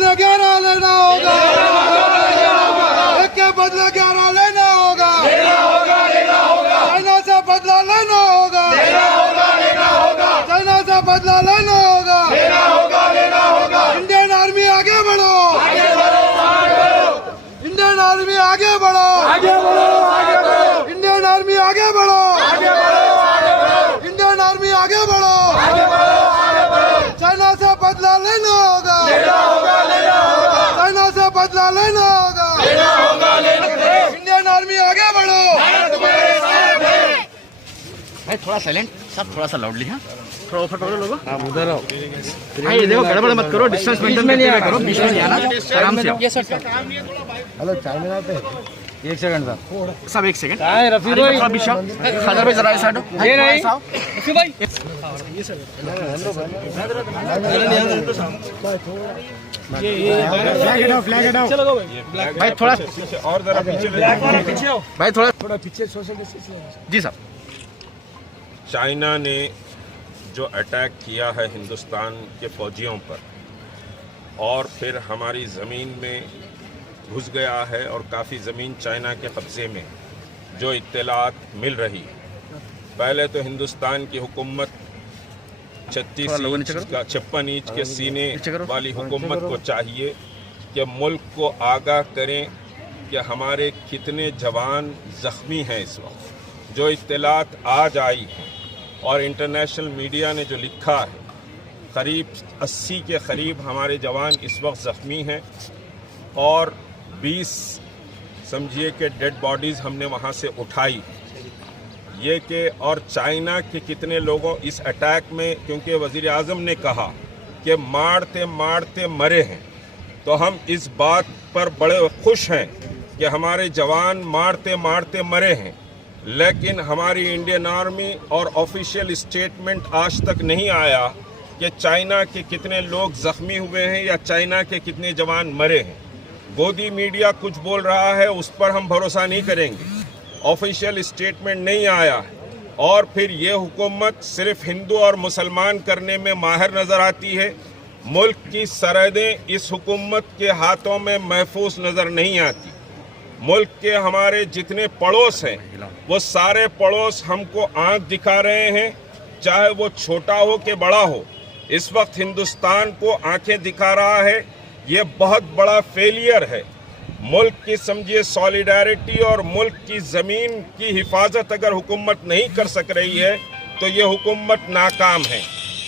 بدلے 11 لینا ہوگا, ایک کے بدلے 11 لینا ہوگا, چائنا سے بدلہ لینا ہوگا, چائنا سے بدلہ لینا ہوگا. انڈین آرمی آگے بڑھو, انڈین آرمی آگے بڑھو, انڈین آرمی آگے بڑھو, انڈین آرمی آگے بڑھو. چائنا سے بدلہ لینا ہوگا, چائنا سے بدلہ لینا ہوگا. انڈین آرمی آگے بڑھو. بھائی تھوڑا سائلنٹ سب, تھوڑا سا لاؤڈلی. ہاں تھوڑا اوپر پکڑو لوگو. ادھر آؤ بھائی, دیکھو گڑبڑ مت کرو, ڈسٹینس مینٹین کرو, بیچ میں نہیں آنا, آرام سے. ہلو چائنا پہ ایک سیکنڈ سر, سب ایک سیکنڈ. رفیع بھائی, خادر بھائی ذرا سائڈ ہو. یہ نہیں رفیع بھائی بھائی تھوڑا اور ذرا پیچھے بھائی تھوڑا پیچھے سو سکتے. جی صاحب. چائنا نے جو اٹیک کیا ہے ہندوستان کے فوجیوں پر اور پھر ہماری زمین میں گھس گیا ہے, اور کافی زمین چائنا کے قبضے میں, جو اطلاعات مل رہی. پہلے تو ہندوستان کی حکومت 56 انچ کے سینے والی حکومت کو چاہیے کہ ملک کو آگاہ کریں کہ ہمارے کتنے جوان زخمی ہیں اس وقت. جو اطلاعات آج آئی ہیں اور انٹرنیشنل میڈیا نے جو لکھا ہے, قریب 80 کے قریب ہمارے جوان اس وقت زخمی ہیں, اور 20 سمجھیے کہ ڈیڈ باڈیز ہم نے وہاں سے اٹھائی. یہ کہ اور چائنا کے کتنے لوگوں اس اٹیک میں, کیونکہ وزیر اعظم نے کہا کہ مارتے مارتے مرے ہیں, تو ہم اس بات پر بڑے خوش ہیں کہ ہمارے جوان مارتے مارتے مرے ہیں. لیکن ہماری انڈین آرمی اور آفیشیل اسٹیٹمنٹ آج تک نہیں آیا کہ چائنا کے کتنے لوگ زخمی ہوئے ہیں یا چائنا کے کتنے جوان مرے ہیں. گودی میڈیا کچھ بول رہا ہے, اس پر ہم بھروسہ نہیں کریں گے. آفیشیل اسٹیٹمنٹ نہیں آیا ہے, اور پھر یہ حکومت صرف ہندو اور مسلمان کرنے میں ماہر نظر آتی ہے. ملک کی سرحدیں اس حکومت کے ہاتھوں میں محفوظ نظر نہیں آتی. ملک کے ہمارے جتنے پڑوس ہیں وہ سارے پڑوس ہم کو آنکھ دکھا رہے ہیں, چاہے وہ چھوٹا ہو کہ بڑا ہو. اس وقت ہندوستان کو آنکھیں دکھا رہا ہے. یہ بہت بڑا فیلئر ہے. ملک کی سمجھیے سولیڈیرٹی اور ملک کی زمین کی حفاظت اگر حکومت نہیں کر سک رہی ہے تو یہ حکومت ناکام ہے.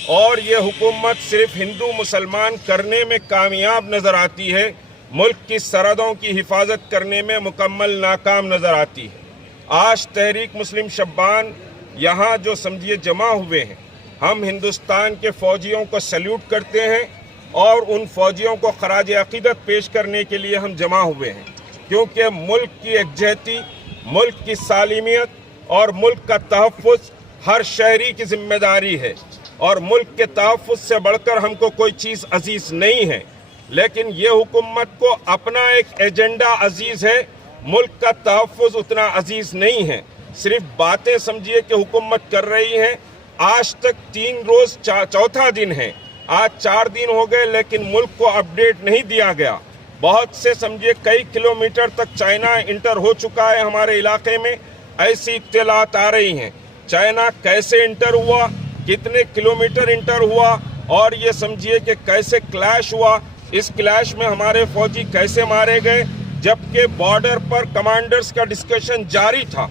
اور یہ حکومت صرف ہندو مسلمان کرنے میں کامیاب نظر آتی ہے, ملک کی سرحدوں کی حفاظت کرنے میں مکمل ناکام نظر آتی ہے. آج تحریک مسلم شبان یہاں جو سمجھیے جمع ہوئے ہیں, ہم ہندوستان کے فوجیوں کو سیلیوٹ کرتے ہیں, اور ان فوجیوں کو خراج عقیدت پیش کرنے کے لیے ہم جمع ہوئے ہیں, کیونکہ ملک کی یکجہتی, ملک کی سالمیت اور ملک کا تحفظ ہر شہری کی ذمہ داری ہے, اور ملک کے تحفظ سے بڑھ کر ہم کو کوئی چیز عزیز نہیں ہے. لیکن یہ حکومت کو اپنا ایک ایجنڈا عزیز ہے, ملک کا تحفظ اتنا عزیز نہیں ہے. صرف باتیں سمجھیے کہ حکومت کر رہی ہے. آج تک 3 روز چوتھا دن ہے, آج 4 دن ہو گئے, لیکن ملک کو اپڈیٹ نہیں دیا گیا. بہت سے سمجھیے کئی کلومیٹر تک چائنا انٹر ہو چکا ہے ہمارے علاقے میں. ایسی اطلاعات آ رہی ہیں, چائنا کیسے انٹر ہوا, کتنے کلومیٹر انٹر ہوا, اور یہ سمجھیے کہ کیسے کلیش ہوا. اس کلیش میں ہمارے فوجی کیسے مارے گئے, جبکہ بارڈر پر کمانڈرز کا ڈسکشن جاری تھا.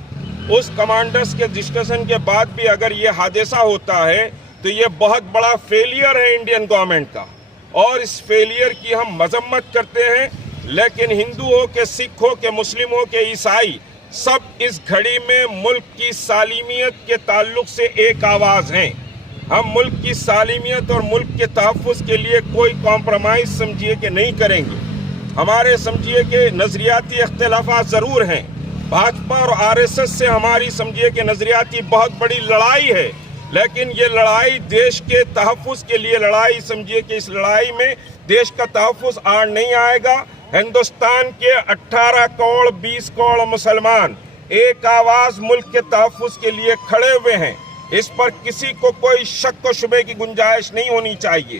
اس کمانڈرز کے ڈسکشن کے بعد بھی اگر یہ حادثہ ہوتا ہے تو یہ بہت بڑا فیلئر ہے انڈین گورنمنٹ کا, اور اس فیلئر کی ہم مذمت کرتے ہیں. لیکن ہندو ہو کہ سکھ ہو کہ مسلم ہو کہ عیسائی, سب اس گھڑی میں ملک کی سالمیت کے تعلق سے ایک آواز ہیں. ہم ملک کی سالمیت اور ملک کے تحفظ کے لیے کوئی کمپرومائز سمجھیے کہ نہیں کریں گے. ہمارے سمجھیے کہ نظریاتی اختلافات ضرور ہیں, بھاجپا اور RSS سے ہماری سمجھیے کہ نظریاتی بہت بڑی لڑائی ہے, لیکن یہ لڑائی دیش کے تحفظ کے لیے لڑائی سمجھیے کہ اس لڑائی میں دیش کا تحفظ آڑ نہیں آئے گا. ہندوستان کے 18 کروڑ 20 کروڑ مسلمان ایک آواز ملک کے تحفظ کے لیے کھڑے ہوئے ہیں. اس پر کسی کو کوئی شک و شبے کی گنجائش نہیں ہونی چاہیے.